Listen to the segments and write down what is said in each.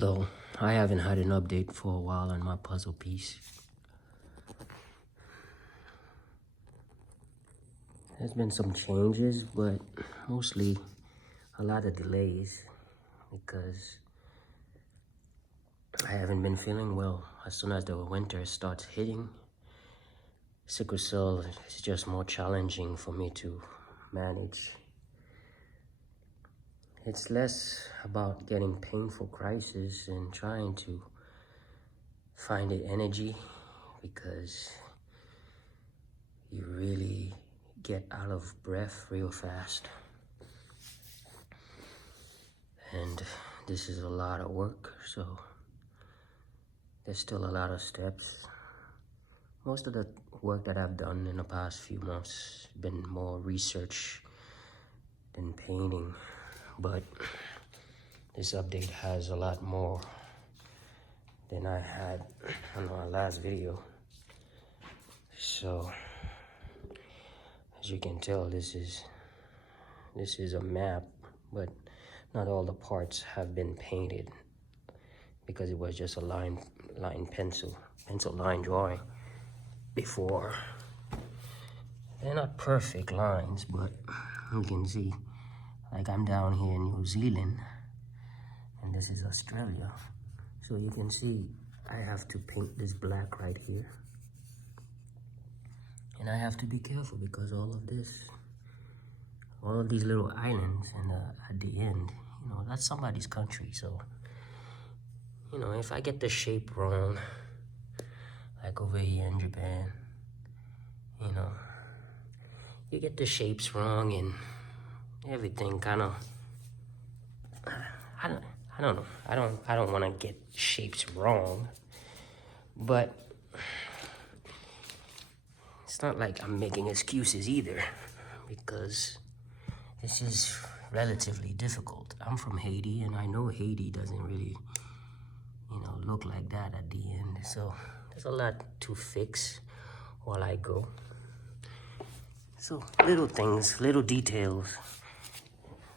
Hello, I haven't had an update for a while on my puzzle piece. There's been some changes, but mostly a lot of delays because I haven't been feeling well. As soon as the winter starts hitting, sickle cell is just more challenging for me to manage. It's less about getting painful crisis and trying to find the energy, because you really get out of breath real fast. And this is a lot of work, so there's still a lot of steps. Most of the work that I've done in the past few months has been more research than painting, but this update has a lot more than I had on my last video. So as you can tell, this is a map, but not all the parts have been painted because it was just a pencil line drawing before. They're not perfect lines, but you can see, like, I'm down here in New Zealand and this is Australia. So you can see I have to paint this black right here. And I have to be careful because all of these little islands, and at the end, that's somebody's country. So, if I get the shape wrong, like over here in Japan, you get the shapes wrong and everything kind of, I don't know. I don't want to get shapes wrong, but it's not like I'm making excuses either, because this is relatively difficult. I'm from Haiti, and I know Haiti doesn't really, look like that at the end. So there's a lot to fix while I go. So little things, little details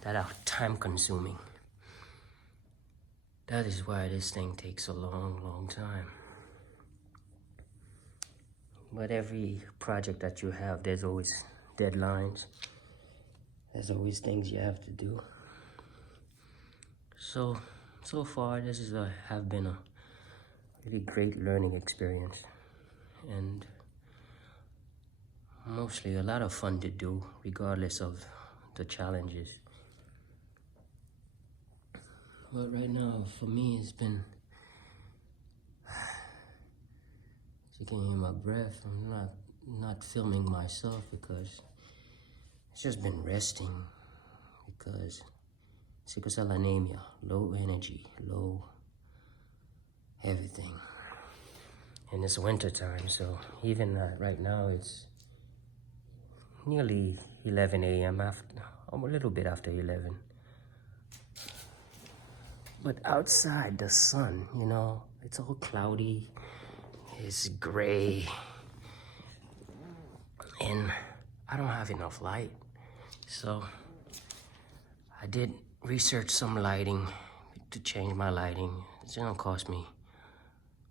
that are time consuming. That is why this thing takes a long, long time. But every project that you have, there's always deadlines. There's always things you have to do. So far, this have been a really great learning experience, and mostly a lot of fun to do, regardless of the challenges. But right now, for me, it's been, you can hear my breath. I'm not filming myself because it's just been resting, because sickle cell anemia, low energy, low everything. And it's winter time, so even right now it's nearly 11 a.m. a little bit after 11. But outside, the sun, it's all cloudy, it's gray, and I don't have enough light. So I did research some lighting to change my lighting. It's gonna cost me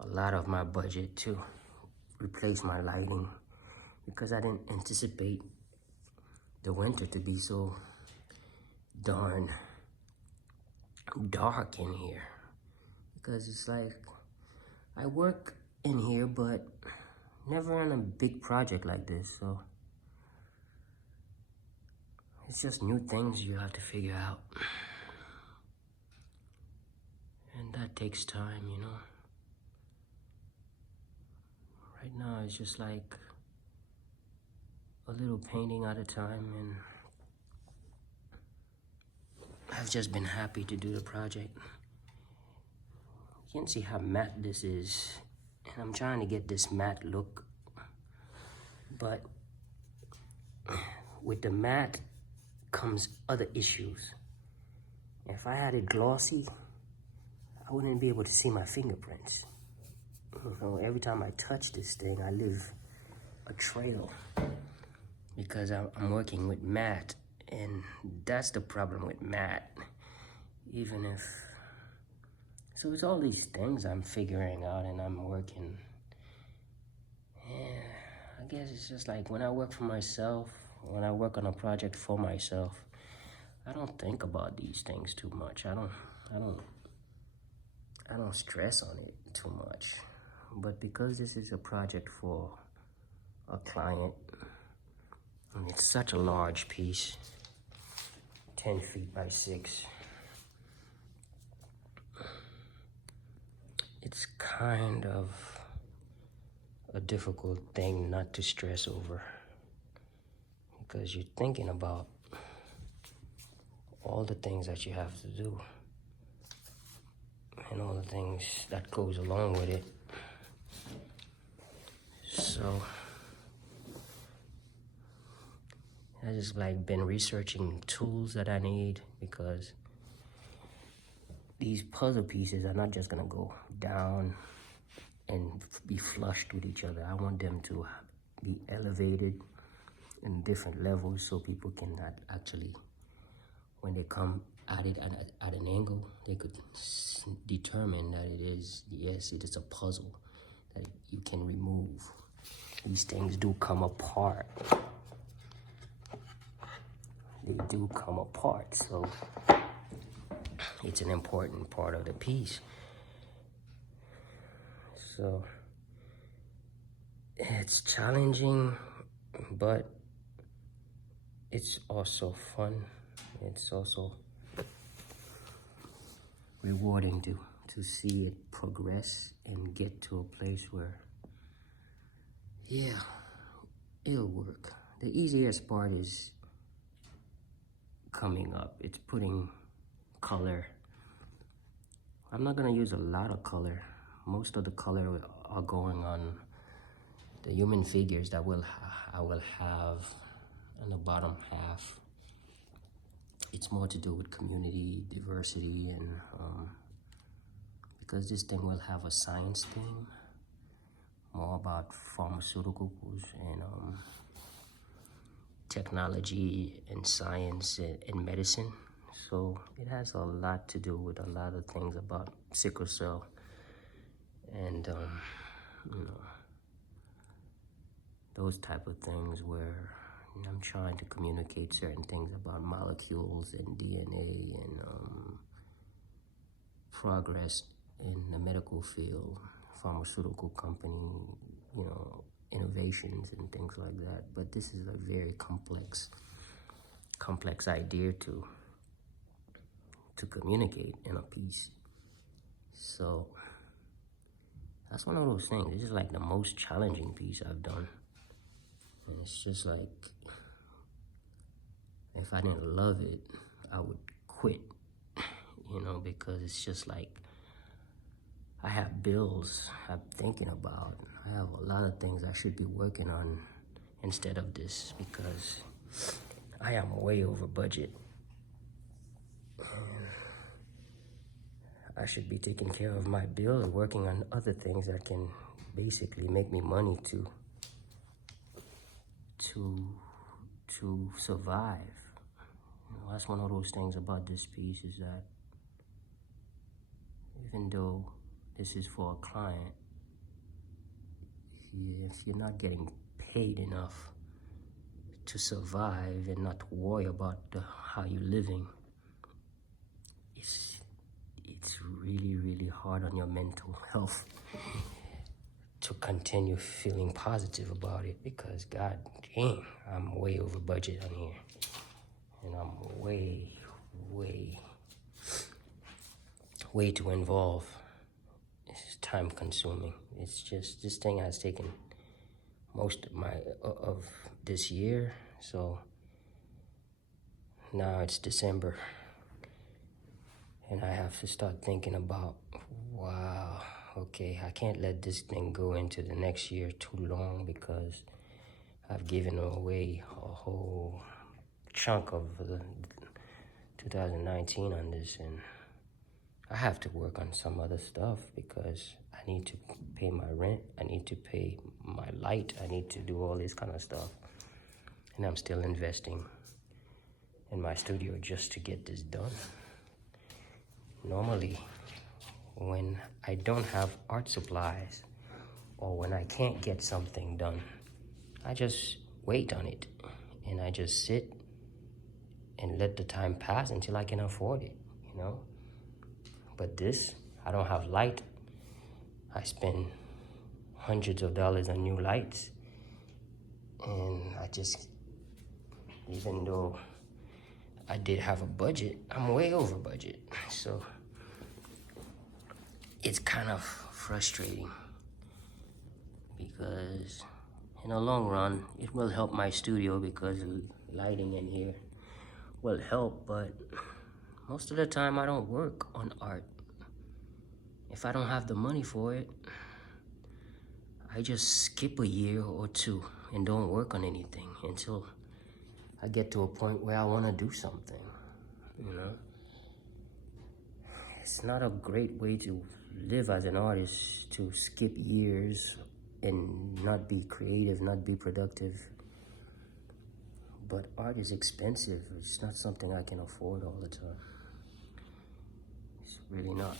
a lot of my budget to replace my lighting, because I didn't anticipate the winter to be so darn dark in here. Because it's like, I work in here, but never on a big project like this, so it's just new things you have to figure out. And that takes time, Right now, it's just like a little painting at a time, and I've just been happy to do the project. You can see how matte this is, and I'm trying to get this matte look, but with the matte comes other issues. If I had it glossy, I wouldn't be able to see my fingerprints. Every time I touch this thing, I leave a trail, because I'm working with matte, and that's the problem with matte. So it's all these things I'm figuring out and I'm working. Yeah, I guess it's just like when I work for myself, when I work on a project for myself, I don't think about these things too much. I don't stress on it too much. But because this is a project for a client, and it's such a large piece, 10 feet by 6, it's kind of a difficult thing not to stress over, because you're thinking about all the things that you have to do and all the things that goes along with it. So I just like been researching tools that I need, because these puzzle pieces are not just gonna go down and be flushed with each other. I want them to be elevated in different levels so people can actually, when they come at it at an angle, they could determine that it is, yes, it is a puzzle that you can remove. These things do come apart. They do come apart, so it's an important part of the piece. So it's challenging, but it's also fun. It's also rewarding to see it progress and get to a place where, yeah, it'll work. The easiest part is coming up. It's putting color. I'm not gonna use a lot of color. Most of the color are going on the human figures that I will have in the bottom half. It's more to do with community, diversity, and because this thing will have a science theme, more about pharmaceuticals and technology and science and medicine. So it has a lot to do with a lot of things about sickle cell and those type of things, where I'm trying to communicate certain things about molecules and DNA and progress in the medical field, pharmaceutical company, innovations and things like that. But this is a very complex idea to communicate in a piece. So that's one of those things. This is like the most challenging piece I've done. And it's just like, if I didn't love it, I would quit, because it's just like, I have bills I'm thinking about. I have a lot of things I should be working on instead of this, because I am way over budget. And I should be taking care of my bill and working on other things that can basically make me money to survive. That's one of those things about this piece, is that even though this is for a client, if you're not getting paid enough to survive and not to worry about how you're living, it's really, really hard on your mental health to continue feeling positive about it, because god dang, I'm way over budget on here, and I'm way too involved. It's time consuming. It's just, this thing has taken most of this year. So now it's December, and I have to start thinking about, wow, okay, I can't let this thing go into the next year too long, because I've given away a whole chunk of the 2019 on this, and I have to work on some other stuff, because I need to pay my rent, I need to pay my light, I need to do all this kind of stuff. And I'm still investing in my studio just to get this done. Normally, when I don't have art supplies or when I can't get something done, I just wait on it and I just sit and let the time pass until I can afford it, you know? But this, I don't have light. I spend hundreds of dollars on new lights, and I just, even though I did have a budget, I'm way over budget. So it's kind of frustrating because in the long run, it will help my studio because the lighting in here will help, but most of the time I don't work on art. If I don't have the money for it, I just skip a year or two and don't work on anything until I get to a point where I want to do something, you know? It's not a great way to live as an artist, to skip years and not be creative, not be productive. But art is expensive. It's not something I can afford all the time. It's really not.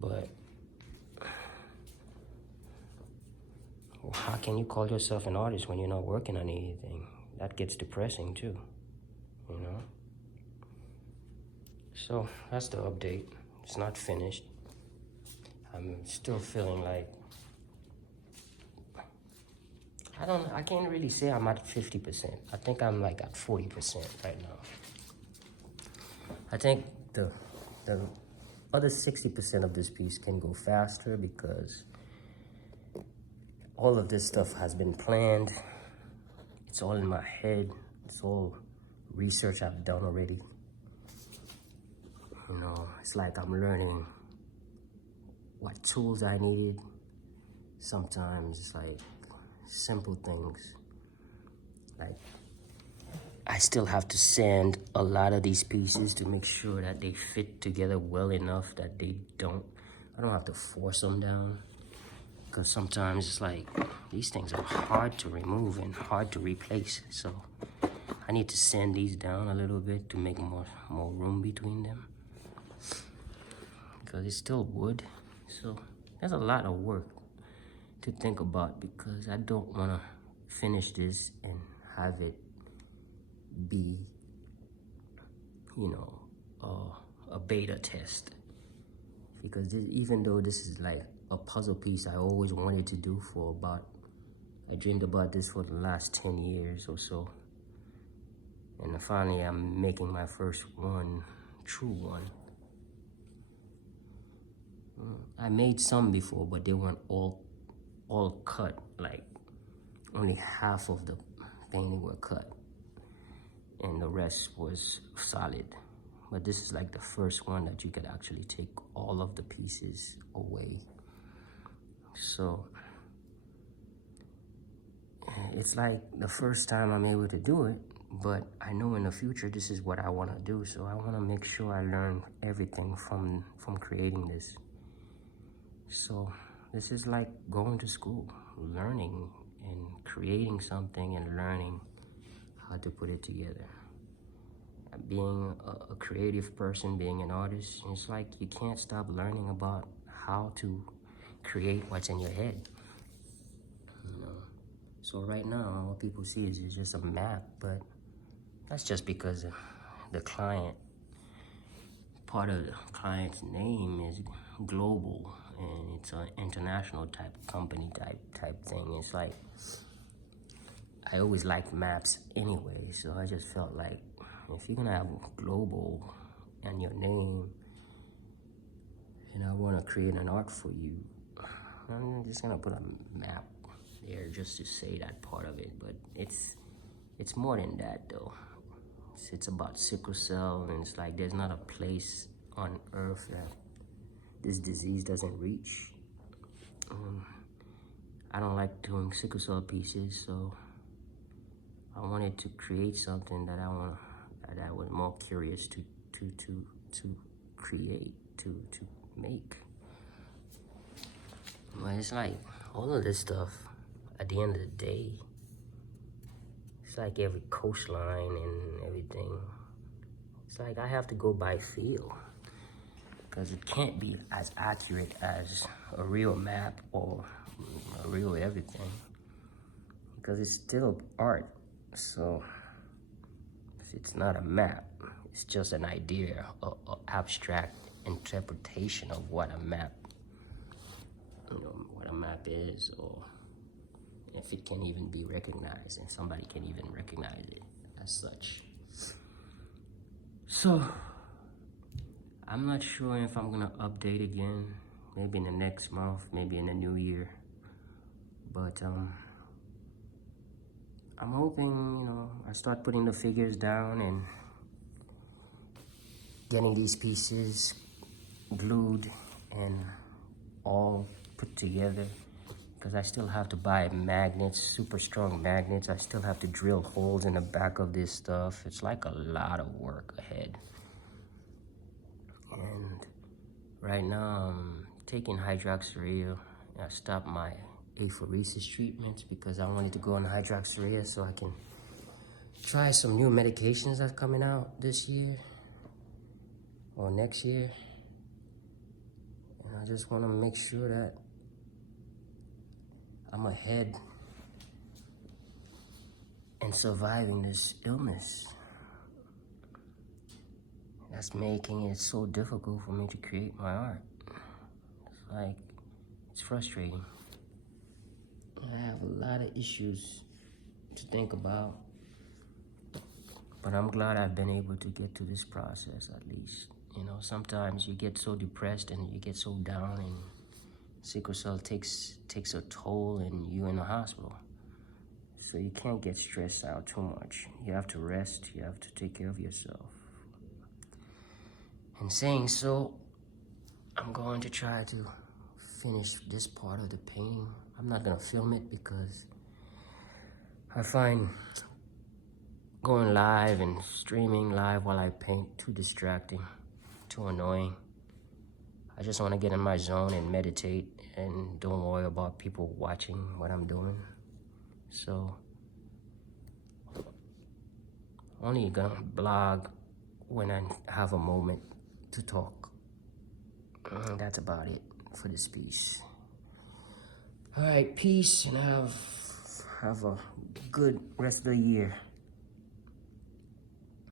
But how can you call yourself an artist when you're not working on anything? That gets depressing too, you know? So that's the update. It's not finished. I'm still feeling like, I can't really say I'm at 50%. I think I'm like at 40% right now. I think the other 60% of this piece can go faster because all of this stuff has been planned. It's all in my head. It's all research I've done already. You know, it's like I'm learning what tools I needed. Sometimes it's like simple things. Like, I still have to sand a lot of these pieces to make sure that they fit together well enough that I don't have to force them down. Because sometimes it's like, these things are hard to remove and hard to replace. So I need to sand these down a little bit to make more room between them. Because it's still wood. So there's a lot of work to think about because I don't want to finish this and have it be, you know, a beta test. Because even though this is like a puzzle piece I always wanted to do I dreamed about this for the last 10 years or so. And finally I'm making my first one, true one. I made some before, but they weren't all cut. Like, only half of the painting were cut. And the rest was solid. But this is like the first one that you could actually take all of the pieces away. So it's like the first time I'm able to do it, but I know in the future this is what I want to do. So I want to make sure I learn everything from creating this. So this is like going to school, learning and creating something and learning how to put it together. Being a creative person, being an artist, it's like you can't stop learning about how to create what's in your head. You know? So right now, what people see is just a map, but that's just because the client, part of the client's name is global, and it's an international type company type thing. It's like, I always liked maps anyway, so I just felt like if you're gonna have global and your name, and I wanna create an art for you, I'm just gonna put a map there just to say that part of it. But it's more than that though. It's about sickle cell, and it's like there's not a place on earth that this disease doesn't reach. I don't like doing sickle cell pieces, so I wanted to create something that I was more curious to create, to make. But it's like all of this stuff, at the end of the day, it's like every coastline and everything. It's like I have to go by feel. because it can't be as accurate as a real map or a real everything, because it's still art. So it's not a map, it's just an idea, or abstract interpretation of what a map, what a map is, or if it can even be recognized, if somebody can even recognize it as such. So I'm not sure if I'm gonna update again, maybe in the next month, maybe in the new year. But I'm hoping, I start putting the figures down and getting these pieces glued and all put together, because I still have to buy magnets, super strong magnets. I still have to drill holes in the back of this stuff. It's like a lot of work ahead. And right now I'm taking hydroxyurea. I stopped my apheresis treatments because I wanted to go on hydroxyurea so I can try some new medications that's coming out this year or next year. And I just want to make sure that I'm ahead in surviving this illness that's making it so difficult for me to create my art. It's frustrating. I have a lot of issues to think about, but I'm glad I've been able to get to this process at least. Sometimes you get so depressed and you get so down, and sickle cell takes a toll, and you're in the hospital. So you can't get stressed out too much. You have to rest, you have to take care of yourself. In saying so, I'm going to try to finish this part of the painting. I'm not gonna film it because I find going live and streaming live while I paint too distracting, too annoying. I just want to get in my zone and meditate and don't worry about people watching what I'm doing. So only gonna blog when I have a moment to talk. That's about it for this piece. All right, peace, and have a good rest of the year.